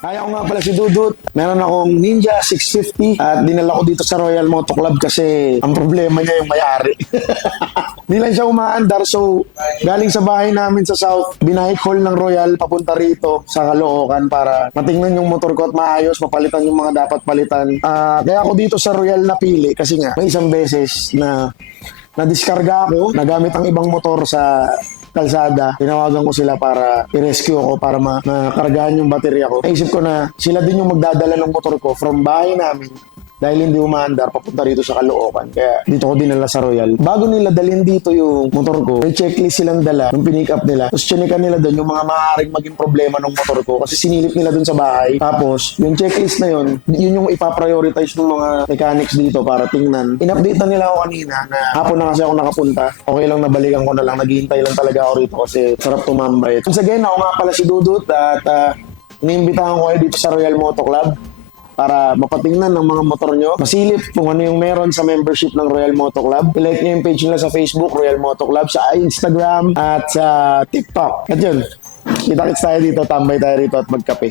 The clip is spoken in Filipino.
Kaya ko nga pala si Dudut. Meron akong Ninja 650 at dinala ko dito sa Royal Moto Club kasi ang problema niya yung may-ari. Hindi lang siya umaandar, so galing sa bahay namin sa South, binahik haul ng Royal papunta rito sa Caloocan para matingnan yung motor ko at maayos, mapalitan yung mga dapat palitan. Kaya ako dito sa Royal napili kasi nga may isang beses na nadiskarga ako, nagamit ang ibang motor sa kalsada, tinawagan ko sila para i-rescue ako, para makargahan yung baterya ko. Naisip ko na sila din yung magdadala ng motor ko from bahay namin dahil hindi umaandar papunta rito sa Caloocan. Kaya dito ko dinala sa Royal. Bago nila dalhin dito yung motor ko, may checklist silang dala, yung pinick up nila. Tapos chinikan nila doon yung mga maaaring maging problema ng motor ko kasi sinilip nila doon sa bahay. Tapos yung checklist na yun yung ipaprioritize ng mga mechanics dito para tingnan. In-update na nila ako kanina na hapon na kasi ako nakapunta. Okay lang, nabalikan ko na lang. Naghihintay lang talaga ako rito kasi sarap tumambay. Once again, ako nga pala si Dudut at iniimbitahan ko kayo dito sa Royal Moto Club para mapatingnan ng mga motor nyo. Masilip kung ano yung meron sa membership ng Royal Moto Club. I-like nyo yung page nila sa Facebook, Royal Moto Club, sa Instagram at sa TikTok. At yun, kita-kits tayo dito, tambay tayo rito at magkape.